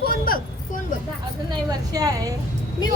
Phone बघ phone बघ. अजून नाही वर्ष आहे. मी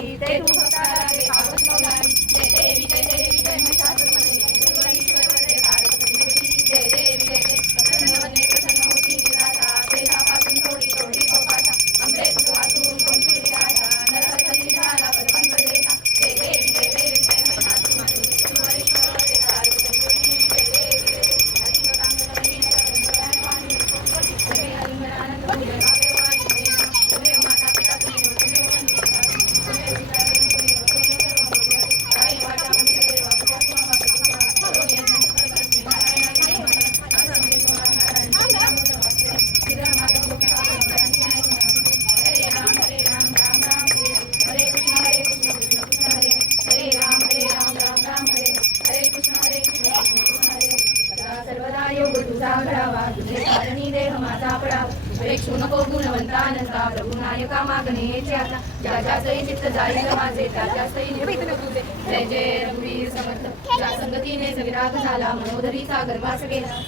你得从头再 प्रेक्षू नको गुणवंता अनंता प्रभू नायका मागणे याचे आता ज्या ज्या सई चित्त जाईल माझे त्या त्या सई निवृत्त तुझे जय जय रघुवीर समर्थ ज्या संगतीने सविराग झाला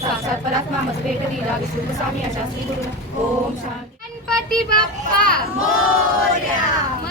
साक्षात परात्मा मज भेट दिला विष्णू स्वामी अशा श्री गुरु ओम शांती गणपती बाप्पा. मंगल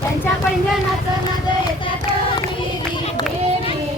त्यांच्या पंजनाच नाद येत्यात दुहेरी दुहेरी